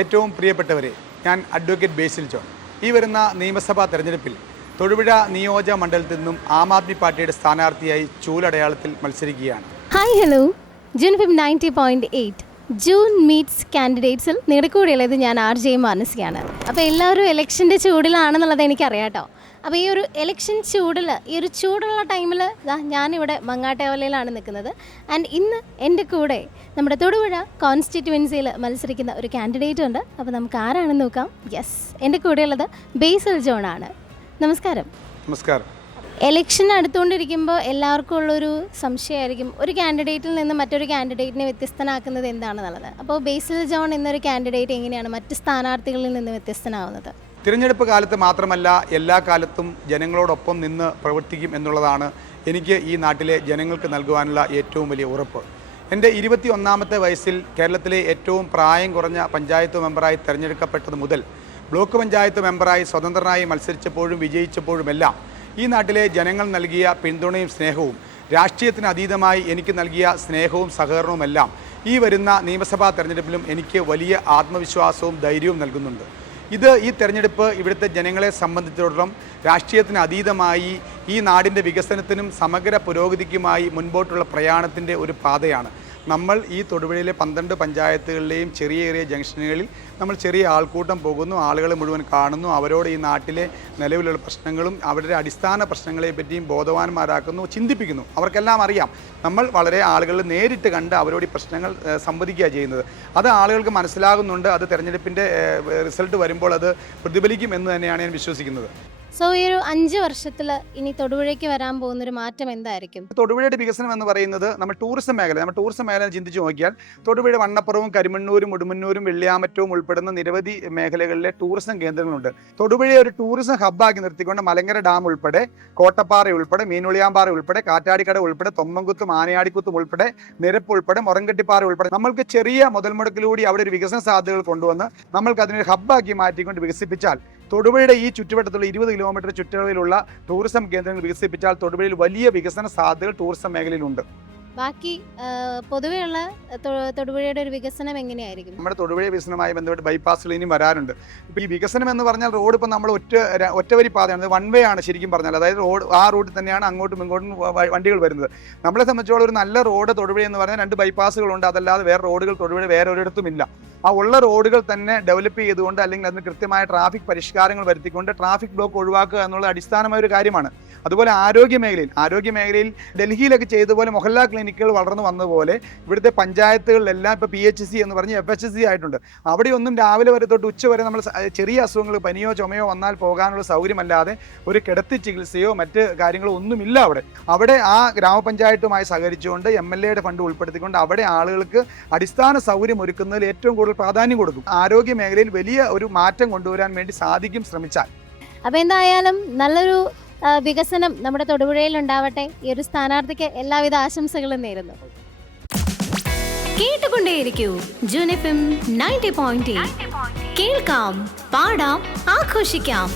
ഏറ്റവും പ്രിയപ്പെട്ടവരെ, ഞാൻ അഡ്വക്കേറ്റ് ബേസിൽ ജോൺ. ഈ വരുന്ന നിയമസഭാ തെരഞ്ഞെടുപ്പിൽ തൊടുപുഴ നിയോജക മണ്ഡലത്തിൽ നിന്നും ആം ആദ്മി പാർട്ടിയുടെ സ്ഥാനാർത്ഥിയായി ചൂലടയാളത്തിൽ മത്സരിക്കുകയാണ്. Hi hello, June 90.8 June meets കാൻഡിഡേറ്റ്സിൽ നിങ്ങളുടെ കൂടെയുള്ളത് ഞാൻ RJ മാനസിയാണ്. അപ്പോൾ എല്ലാവരും ഇലക്ഷൻ്റെ ചൂടിലാണെന്നുള്ളത് എനിക്കറിയാം കേട്ടോ. അപ്പോൾ ഈ ഒരു ഇലക്ഷൻ ചൂടിൽ, ഈ ഒരു ചൂടുള്ള ടൈമിൽ ഞാനിവിടെ മങ്ങാട്ടേവലയിലാണ് നിൽക്കുന്നത്. ആൻഡ് ഇന്ന് എൻ്റെ കൂടെ നമ്മുടെ തൊടുപുഴ കോൺസ്റ്റിറ്റ്യുവൻസിയിൽ മത്സരിക്കുന്ന ഒരു കാൻഡിഡേറ്റ് ഉണ്ട്. അപ്പോൾ നമുക്ക് ആരാണെന്ന് നോക്കാം. യെസ്, എൻ്റെ കൂടെയുള്ളത് ബേസിൽ ജോൺ ആണ്. നമസ്കാരം. നമസ്കാരം. എലക്ഷൻ അടുത്തുകൊണ്ടിരിക്കുമ്പോൾ എല്ലാവർക്കും ഉള്ളൊരു സംശയമായിരിക്കും, ഒരു കാൻഡിഡേറ്റിൽ നിന്ന് മറ്റൊരു കാൻഡിഡേറ്റിനെ വ്യത്യസ്തനാക്കുന്നത് എന്താണെന്നുള്ളത്. അപ്പോൾ ബേസിൽ ജോൺ എന്നൊരു കാൻഡിഡേറ്റ് എങ്ങനെയാണ് മറ്റ് സ്ഥാനാർത്ഥികളിൽ നിന്ന് വ്യത്യസ്തനാവുന്നത്? തിരഞ്ഞെടുപ്പ് കാലത്ത് മാത്രമല്ല, എല്ലാ കാലത്തും ജനങ്ങളോടൊപ്പം നിന്ന് പ്രവർത്തിക്കും എന്നുള്ളതാണ് എനിക്ക് ഈ നാട്ടിലെ ജനങ്ങൾക്ക് നൽകുവാനുള്ള ഏറ്റവും വലിയ ഉറപ്പ്. എൻ്റെ 21ാമത്തെ വയസ്സിൽ കേരളത്തിലെ ഏറ്റവും പ്രായം കുറഞ്ഞ പഞ്ചായത്ത് മെമ്പറായി തിരഞ്ഞെടുക്കപ്പെട്ടത് മുതൽ ബ്ലോക്ക് പഞ്ചായത്ത് മെമ്പറായി സ്വതന്ത്രനായി മത്സരിച്ചപ്പോഴും വിജയിച്ചപ്പോഴുമെല്ലാം ഈ നാട്ടിലെ ജനങ്ങൾ നൽകിയ പിന്തുണയും സ്നേഹവും, രാഷ്ട്രീയത്തിന് അതീതമായി എനിക്ക് നൽകിയ സ്നേഹവും സഹകരണവുമെല്ലാം ഈ വരുന്ന നിയമസഭാ തെരഞ്ഞെടുപ്പിലും എനിക്ക് വലിയ ആത്മവിശ്വാസവും ധൈര്യവും നൽകുന്നുണ്ട്. ഈ തെരഞ്ഞെടുപ്പ് ഇവിടുത്തെ ജനങ്ങളെ സംബന്ധിച്ചിടത്തോളം രാഷ്ട്രീയത്തിന് അതീതമായി ഈ നാടിൻ്റെ വികസനത്തിനും സമഗ്ര പുരോഗതിക്കുമായി മുൻപോട്ടുള്ള പ്രയാണത്തിൻ്റെ ഒരു പാതയാണ്. നമ്മൾ ഈ തൊടുപുഴയിലെ 12 പഞ്ചായത്തുകളിലെയും ചെറിയ ജംഗ്ഷനുകളിൽ നമ്മൾ ചെറിയ ആൾക്കൂട്ടം പോകുന്നു, ആളുകളെ മുഴുവൻ കാണുന്നു, അവരോട് ഈ നാട്ടിലെ നിലവിലുള്ള പ്രശ്നങ്ങളും അവരുടെ അടിസ്ഥാന പ്രശ്നങ്ങളെ പറ്റിയും ബോധവാന്മാരാക്കുന്നു, ചിന്തിപ്പിക്കുന്നു. അവർക്കെല്ലാം അറിയാം, നമ്മൾ വളരെ ആളുകളിൽ നേരിട്ട് കണ്ട് അവരോട് ഈ പ്രശ്നങ്ങൾ സംവദിക്കുക ചെയ്യുന്നത്. അത് ആളുകൾക്ക് മനസ്സിലാകുന്നുണ്ട്. അത് തെരഞ്ഞെടുപ്പിൻ്റെ റിസൾട്ട് വരുമ്പോൾ അത് പ്രതിഫലിക്കും എന്ന് തന്നെയാണ് ഞാൻ വിശ്വസിക്കുന്നത്. സോ ഈ ഒരു 5 വർഷത്തിൽ ഇനി തൊടുപുഴയ്ക്ക് വരാൻ പോകുന്നൊരു മാറ്റം എന്തായിരിക്കും? തൊടുപുഴയുടെ വികസനം എന്ന് പറയുന്നത് നമ്മൾ ടൂറിസം മേഖല ചിന്തിച്ച് നോക്കിയാൽ തൊടുപുഴ വണ്ണപ്പുറവും കരിമണ്ണൂരും ഉടുമന്നൂരും വെള്ളിയാമറ്റവും ഉൾപ്പെടുന്ന നിരവധി മേഖലകളിലെ ടൂറിസം കേന്ദ്രങ്ങളുണ്ട്. തൊടുപുഴയെ ഒരു ടൂറിസം ഹബ്ബാക്കി നിർത്തിക്കൊണ്ട് മലങ്കര ഡാം ഉൾപ്പെടെ, കോട്ടപ്പാറ ഉൾപ്പെടെ, മീനുളിയാമ്പാറ ഉൾപ്പെടെ, കാറ്റാടിക്കട ഉൾപ്പെടെ, തൊമ്മൻകുത്തും ആനയാടിക്കുത്തും ഉൾപ്പെടെ, നിരപ്പ് ഉൾപ്പെടെ, മൊറങ്കട്ടിപ്പാറ ഉൾപ്പെടെ നമ്മൾക്ക് ചെറിയ മുതൽ മുടക്കിലൂടെ അവിടെ ഒരു വികസന സാധ്യതകൾ കൊണ്ടുവന്ന് നമ്മൾക്ക് അതിനൊരു ഹബ്ബാക്കി മാറ്റിക്കൊണ്ട് വികസിപ്പിച്ചാൽ തൊടുപുഴയുടെ ഈ ചുറ്റുവട്ടത്തുള്ള 20 കിലോമീറ്റർ ചുറ്റളവിലുള്ള ടൂറിസം കേന്ദ്രങ്ങൾ വികസിപ്പിച്ചാൽ തൊടുപുഴയിൽ വലിയ വികസന സാധ്യതകൾ ടൂറിസം മേഖലയിലുണ്ട്. ബാക്കി പൊതുവെയുള്ള തൊടുപുഴയുടെ ഒരു വികസനം എങ്ങനെയായിരിക്കും? നമ്മുടെ തൊടുപുഴ വികസനവുമായി ബന്ധപ്പെട്ട് ബൈപ്പാസുകൾ ഇനിയും വരാനുണ്ട്. ഇപ്പോൾ ഈ വികസനം എന്ന് പറഞ്ഞാൽ റോഡ് ഇപ്പോൾ നമ്മൾ ഒറ്റവരി പാതയാണ്, വൺ വേ ആണ് ശരിക്കും പറഞ്ഞാൽ. അതായത് റോഡ് ആ റൂട്ടിൽ തന്നെയാണ് അങ്ങോട്ടും ഇങ്ങോട്ടും വണ്ടികൾ വരുന്നത്. നമ്മളെ സംബന്ധിച്ചോളം ഒരു നല്ല റോഡ് തൊടുപുഴ എന്ന് പറഞ്ഞാൽ 2 ബൈപ്പാസുകളുണ്ട്. അതല്ലാതെ വേറെ റോഡുകൾ തൊടുപുഴ വേറെ ഒരിടത്തുമില്ല. ആ ഉള്ള റോഡുകൾ തന്നെ ഡെവലപ്പ് ചെയ്തുകൊണ്ട്, അല്ലെങ്കിൽ അതിന് കൃത്യമായ ട്രാഫിക് പരിഷ്കാരങ്ങൾ വരുത്തിക്കൊണ്ട് ട്രാഫിക് ബ്ലോക്ക് ഒഴിവാക്കുക എന്നുള്ള അടിസ്ഥാനമായ ഒരു കാര്യമാണ്. അതുപോലെ ആരോഗ്യ മേഖലയിൽ ഡൽഹിയിലൊക്കെ ചെയ്തതുപോലെ മൊഹല്ല ക്ലിനിക്കുകൾ വളർന്നു വന്നതുപോലെ ഇവിടുത്തെ പഞ്ചായത്തുകളിലെല്ലാം ഇപ്പോൾ PHC എന്ന് പറഞ്ഞ് FHC ആയിട്ടുണ്ട്. അവിടെയൊന്നും രാവിലെ വരെ തൊട്ട് ഉച്ച വരെ നമ്മൾ ചെറിയ അസുഖങ്ങൾ, പനിയോ ചുമയോ വന്നാൽ പോകാനുള്ള സൗകര്യമല്ലാതെ ഒരു കിടത്തി ചികിത്സയോ മറ്റ് കാര്യങ്ങളോ ഒന്നുമില്ല. അവിടെ ആ ഗ്രാമപഞ്ചായത്തുമായി സഹകരിച്ചുകൊണ്ട് MLAയുടെ ഫണ്ട് ഉൾപ്പെടുത്തിക്കൊണ്ട് അവിടെ ആളുകൾക്ക് അടിസ്ഥാന സൗകര്യം ഒരുക്കുന്നതിൽ ഏറ്റവും കൂടുതൽ പ്രാധാന്യം കൊടുക്കും. ആരോഗ്യ മേഖലയിൽ വലിയ ഒരു മാറ്റം കൊണ്ടുവരാൻ വേണ്ടി സാധിക്കും ശ്രമിച്ചാൽ. അപ്പോൾ എന്തായാലും നല്ലൊരു വികസനം നമ്മുടെ തൊടുപുഴയിൽ ഉണ്ടാവട്ടെ. ഈ ഒരു സ്ഥാനാർത്ഥിക്ക് എല്ലാവിധ ആശംസകളും നേരുന്നു. കേട്ടുകൊണ്ടേയിരിക്കൂ ജൂൺ FM 90.8. കേൾക്കാം, പാടാം, ആഘോഷിക്കാം.